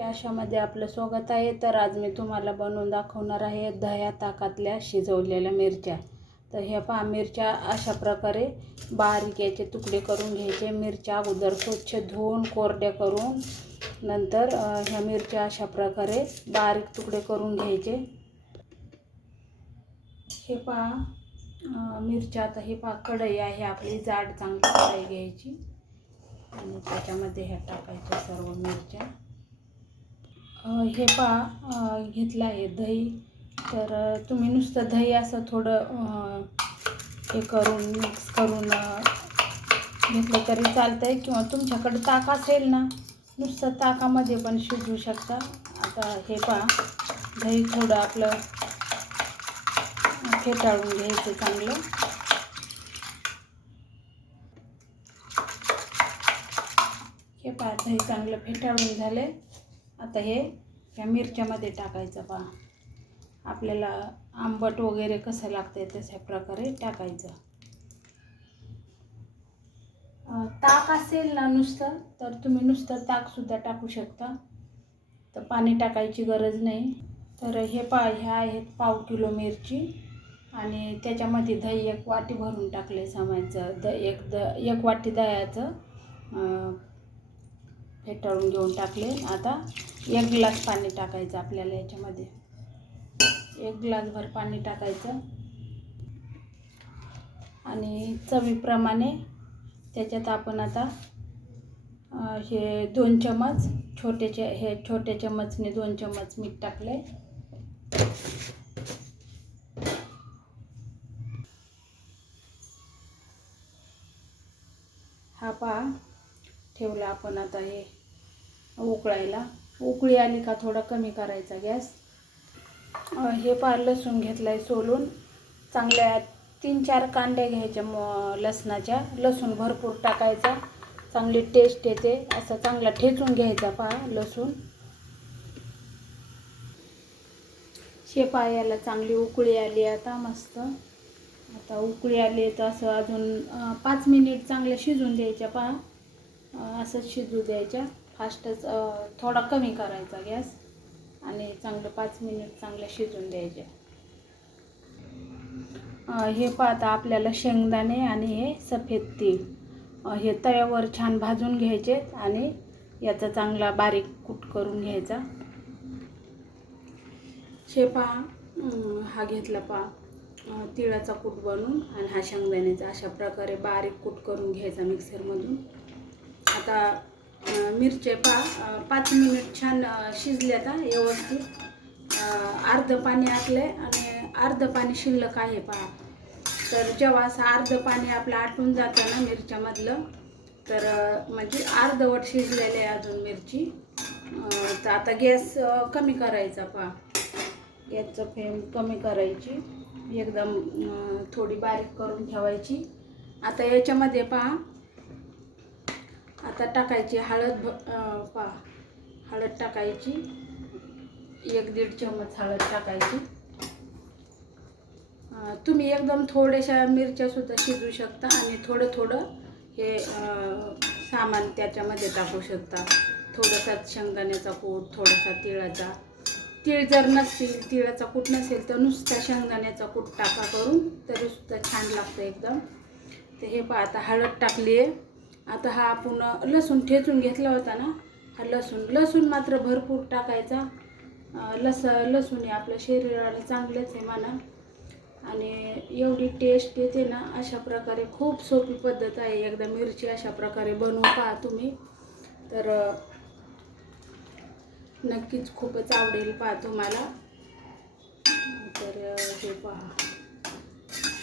अशामध्ये आपलं स्वागत आहे. तर आज मी तुम्हाला बनवून दाखवणार आहे दह्या ताकातल्या शिजवलेल्या मिरच्या. तर ह्या पहा, मिरच्या अशा प्रकारे बारीक याचे तुकडे करून घ्यायचे. मिरच्या अगोदर स्वच्छ धुवून कोरड्या करून नंतर ह्या मिरच्या अशा प्रकारे बारीक तुकडे करून घ्यायचे. हे पहा मिरच्या, आता हे पहा कढई आहे आपली, जाड चांगली कढई घ्यायची आणि त्याच्यामध्ये ह्या टाकायच्या सर्व मिरच्या. हे पहा घेतलं आहे दही. तर तुम्ही नुसतं दही असं थोडं हे करून मिक्स करून घेतलं तरी चालतं आहे, किंवा तुमच्याकडे ताक असेल ना, नुसतं ताकामध्ये पण शिजवू शकता. आता हे पहा, दही थोडं आपलं फेटाळून घ्यायचं चांगलं. हे पहा, दही चांगलं फेटाळून झाले. आता हे ह्या मिरच्यामध्ये टाकायचं. पहा, आपल्याला आंबट वगैरे कसं लागतंय तशा प्रकारे टाकायचं. ताक असेल ना नुसतं, तर तुम्ही नुसतं ताकसुद्धा टाकू शकता, तर पाणी टाकायची गरज नाही. तर हे पहा, ह्या आहेत पाव किलो मिरची आणि त्याच्यामध्ये दही 1 वाटी भरून टाकले समायचं. एक वाटी दह्याचं फेटाळून घेऊन टाकले. आता 1 ग्लास पाणी टाकायचं आपल्याला याच्यामध्ये. 1 ग्लासभर पाणी टाकायचं आणि चवीप्रमाणे त्याच्यात आपण आता हे 2 चमच छोटे चमचने 2 चमच मीठ टाकले. हा पहा, ठेवला आपण आता हे उकळायला. उकळी आली का थोडा कमी करायचा गॅस. हे पहा, लसूण घेतलाय सोलून. चांगल्या 3-4 कांड्या घ्यायच्या लसणाच्या. लसूण भरपूर टाकायचा, चांगली टेस्ट येते. असं चांगला ठेचून घ्यायचा. पहा लसूण. हे पहा, याला चांगली उकळी आली आता मस्त. आता उकळी आली तर असं अजून 5 मिनिट चांगलं शिजून द्यायच्या. पहा, असंच शिजू द्यायच्या. फास्टच थोडा कमी करायचा गॅस आणि चांगलं 5 मिनिट चांगलं शिजून द्यायचे. हे पहा, आता आपल्याला शेंगदाणे आणि हे सफेद तीळ हे तव्यावर छान भाजून घ्यायचे आणि याचा चांगला बारीक कूट करून घ्यायचा. हे पहा, हा घेतला पहा तिळाचा कूट बनवून आणि हा शेंगदाण्याचा. अशा प्रकारे बारीक कूट करून घ्यायचा मिक्सरमधून. आता मिरच्या पहा 5 मिनिट छान शिजल्यात व्यवस्थित. अर्धं पाणी आटलंय आणि अर्धं पाणी शिल्लक आहे. पहा, तर जेव्हा असं अर्धं पाणी आपलं आटून जातं ना मिरच्यामधलं, तर म्हणजे अर्धवट शिजलेले आहे अजून मिरची. तर आता गॅस कमी करायचा. पहा, गॅसचं फ्लेम कमी करायची, एकदम थोडी बारीक करून ठेवायची. आता याच्यामध्ये पहा, आता टाकायची हळद. पहा, हळद टाकायची. 1-1.5 चमच हळद टाकायची. तुम्ही एकदम थोड्याशा मिरच्यासुद्धा शिजवू शकता आणि थोडं हे सामान त्याच्यामध्ये टाकू शकता. थोडासा शेंगदाण्याचा कूट, थोडासा तिळाचा. तीळ जर नसतील, तिळाचा कूट नसेल, तर नुसता शेंगदाण्याचा कूट टाका करून, तरी सुद्धा छान लागतं एकदम. तर हे पहा, आता हळद टाकली आहे. आता हा आपण लसूण ठेचून घेतला होता ना, हा लसूण मात्र भरपूर टाकायचा. लसूण हे आपल्या शरीराला चांगलंच आहे म्हणा आणि एवढी टेस्ट येते ना. अशा प्रकारे खूप सोपी पद्धत आहे. एकदा मिरची अशा प्रकारे बनवून पहा तुम्ही, तर नक्कीच खूपच आवडेल पहा तुम्हाला. तर हे पहा,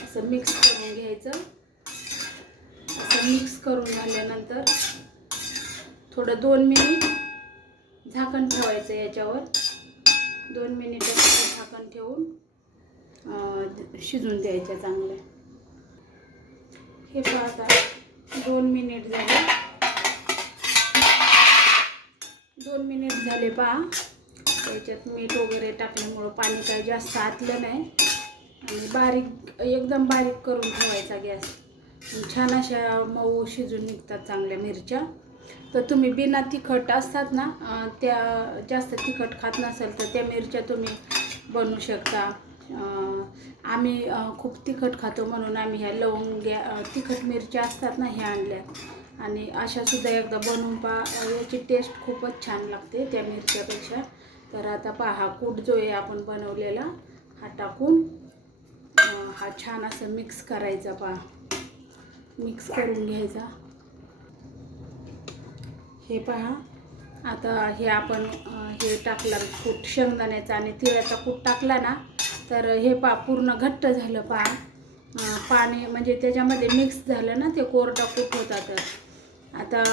असं मिक्स करून घ्यायचं. असं मिक्स करून झाल्यानंतर थोडं 2 मिनिट झाकण ठेवायचं याच्यावर. 2 मिनिट झाकण ठेवून शिजून द्यायच्या चांगल्या. हे पहा, आता 2 मिनिट झाले. 2 मिनिट झाले पहा. त्याच्यात मीठ वगैरे टाकल्यामुळं पाणी काही जास्त आटलं नाही आणि एकदम बारीक करून ठेवायचा गॅस. छान अशा मऊ शिजून निघतात चांगल्या मिरच्या. तर तुम्ही बिना तिखट असतात ना, त्या जास्त तिखट खात नसेल तर त्या मिरच्या तुम्ही बनवू शकता. आम्ही खूप तिखट खातो म्हणून आम्ही ह्या लवंग्या तिखट मिरच्या असतात ना ह्या आणल्या. आणि अशासुद्धा एकदा बनवून पहा, याची टेस्ट खूपच छान लागते त्या मिरच्यापेक्षा. तर आता पहा, हा कूट जो आहे आपण बनवलेला हा टाकून हा छान असं मिक्स करायचा. पहा, मिक्स करून घ्यायचा. हे पहा, आता हे आपण हे टाकला कूट शेंगदाण्याचा आणि तिळाचा कूट टाकला ना, तर हे पहा पूर्ण घट्ट झालं. पहा, पाणी म्हणजे त्याच्यामध्ये मिक्स झालं ना, ते कोरडा कूट होता. तर आता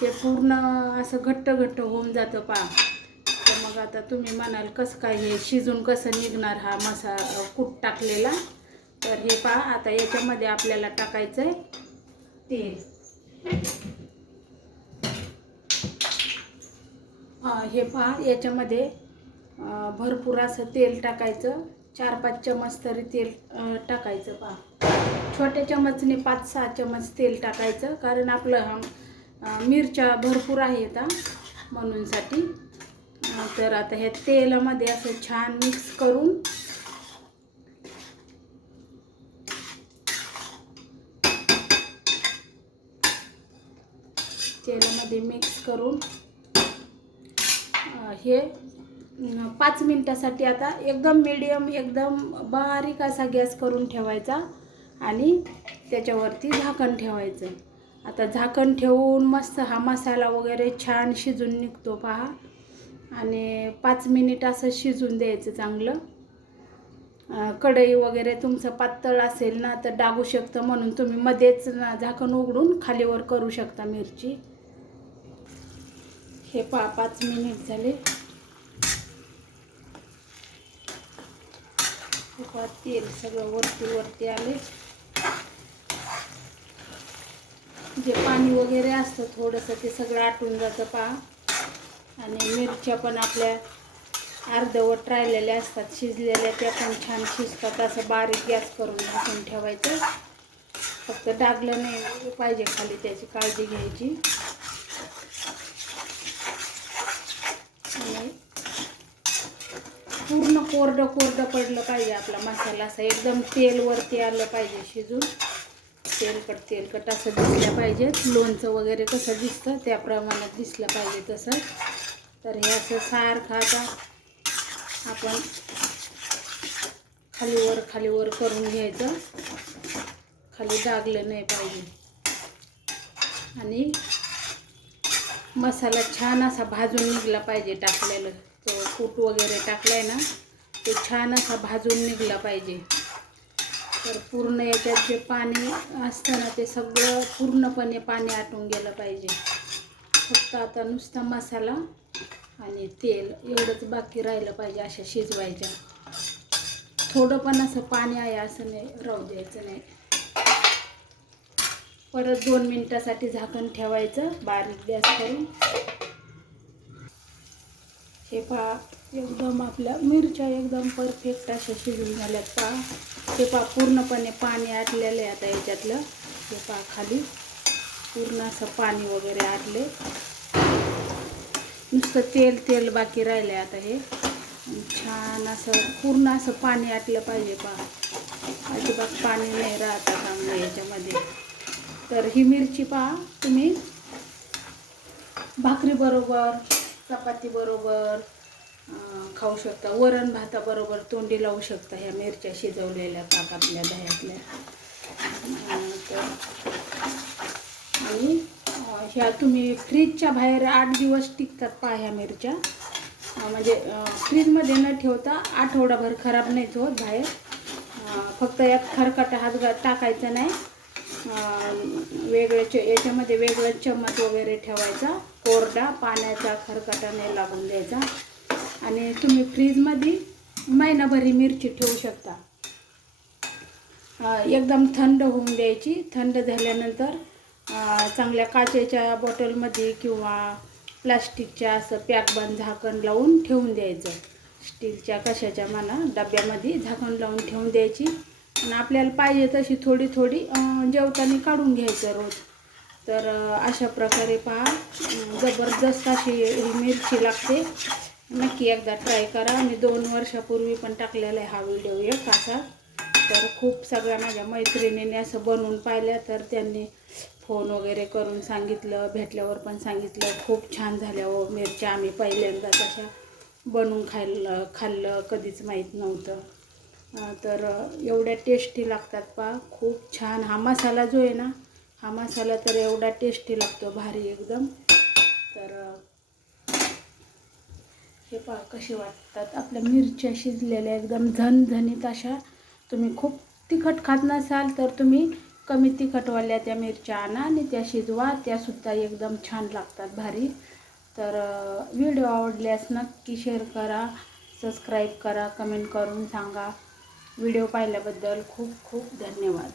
ते पूर्ण असं घट्ट घट्ट होऊन जातं. पहा, तर मग आता तुम्ही म्हणाल कसं काय हे शिजून कसं निघणार हा कूट टाकलेला. तर हे पहा, आता याच्यामध्ये आपल्याला टाकायचं आहे तेल. हे पहा, याच्यामध्ये भरपूर असं तेल टाकायचं. 4-5 चमच तरी तेल टाकायचं. पहा, छोट्या चमचने 5-6 चमच तेल टाकायचं, कारण आपलं मिरच्या भरपूर आहेत म्हणूनसाठी. तर आता हे तेलामध्ये असं छान मिक्स करून तेलामध्ये मिक्स करून हे 5 मिनिटासाठी आता एकदम मीडियम, एकदम बारीक असा गॅस करून ठेवायचा आणि त्याच्यावरती झाकण ठेवायचं. आता झाकण ठेवून मस्त हा मसाला वगैरे छान शिजून निघतो. पहा, आणि 5 मिनिट असं शिजून द्यायचं चांगलं. कढई वगैरे तुमचं पातळ असेल ना तर डागू शकतं, म्हणून तुम्ही मध्येच झाकण उघडून खालीवर करू शकता मिरची. हे पहा, 5 मिनिट झाले. तेल सगळं वरती आले. जे पाणी वगैरे असतं थोडंसं ते सगळं आटून जातं. पहा, आणि मिरच्या पण आपल्या अर्धवट राहिलेल्या असतात, शिजलेल्या त्या पण छान शिजतात. असं बारीक गॅस करून झाकून ठेवायचं. फक्त डागलं नाही पाहिजे खाली, त्याची काळजी घ्यायची. आणि पूर्ण कोरडं पडलं पाहिजे आपला मसाला. असं एकदम तेल वरती आलं पाहिजे शिजून. तेलकट असं दिसलं पाहिजे. लोणचं वगैरे कसं दिसतं त्या प्रमाणात दिसलं पाहिजे तसं. तर हे असं सारखं आता आपण खालीवर करून घ्यायचं. खाली डागलं नाही पाहिजे. आणि मसाला छान असा भाजून निघला पाहिजे. टाकलेलं तो कूट वगैरे टाकलाय ना, ते छान असा भाजून निघला पाहिजे. तर पूर्ण याच्यात जे पाणी असतं ना ते सगळं पूर्णपणे पाणी आटून गेलं पाहिजे. फक्त आता नुसता मसाला आणि तेल एवढंच बाकी राहिलं पाहिजे अशा शिजवायच्या. थोडं पण असं पाणी आहे असं नाही राहू द्यायचं नाही. परत 2 मिनिटासाठी झाकण ठेवायचं बारीक गॅस करून. हे पहा, एकदम आपल्या मिरच्या एकदम परफेक्ट अशा शिजून झाल्यात. पहा, हे पहा पूर्णपणे पाणी आटलेलं आहे आता याच्यातलं. हे पहा, खाली पूर्ण असं पाणी वगैरे आटले. नुसतं तेल बाकी राहिलं आहे आता. हे छान असं पूर्ण असं पाणी आटलं पाहिजे. पहा, अजिबात पाणी नाही राहत चांगलं याच्यामध्ये. तर ही मिरची पहा तुम्ही भाकरीबरोबर, चपातीबरोबर खाऊ शकता. वरण भाताबरोबर तोंडी लावू शकता ह्या मिरच्या शिजवलेल्या पाक आपल्या दह्यातल्या. आणि ह्या तुम्ही फ्रीजच्या बाहेर 8 दिवस टिकतात. पहा, ह्या मिरच्या म्हणजे फ्रीजमध्ये न ठेवता आठवडाभर खराब नाहीत होत बाहेर. फक्त एक खरकटा हात टाकायचा नाही. याच्यामध्ये वेगळं चम्मच वगैरे ठेवायचा कोरडा, पाण्याचा खरकटा नाही लागून द्यायचा. आणि तुम्ही फ्रीजमध्ये महिनाभर ही मिरची ठेवू शकता. एकदम थंड होऊन द्यायची. थंड झाल्यानंतर चांगल्या काचेच्या बॉटलमध्ये किंवा प्लास्टिकच्या असं पॅकबंद झाकण लावून ठेवून द्यायचं. स्टीलच्या कशाच्या म्हणा डब्यामध्ये झाकण लावून ठेवून द्यायची. आणि आपल्याला पाहिजे तशी थोडी जेवताना काढून घ्यायचं रोज. तर अशा प्रकारे पहा, जबरदस्त अशी ही मिरची लागते. नक्की एकदा ट्राय करा. मी 2 वर्षापूर्वी पण टाकलेला आहे हा व्हिडिओ एक असा. तर खूप सगळ्या माझ्या मैत्रिणींनी असं बनवून पाहिलं, तर त्यांनी फोन वगैरे करून सांगितलं, भेटल्यावर पण सांगितलं खूप छान झाल्या हो मिरच्या. आम्ही पहिल्यांदा तशा बनवून खाल्लं कधीच माहीत नव्हतं. तर एवढ्या टेस्टी लागतात पहा, खूप छान. हा मसाला जो आहे ना, हा मसाला तर एवढा टेस्टी लागतो, भारी एकदम. तर हे पहा कसे वाटतात आपल्या मिरच्या शिजलेल्या एकदम झणझणीत अशा. तुम्ही खूप तिखट खात नसाल तर तुम्ही कमी तिखटवाल्या त्या मिरच्या आणा आणि त्या शिजवा, त्यासुद्धा एकदम छान लागतात, भारी. तर व्हिडिओ आवडल्यास नक्की शेअर करा, सबस्क्राईब करा, कमेंट करून सांगा. व्हिडिओ पाहिल्याबद्दल खूप खूप धन्यवाद.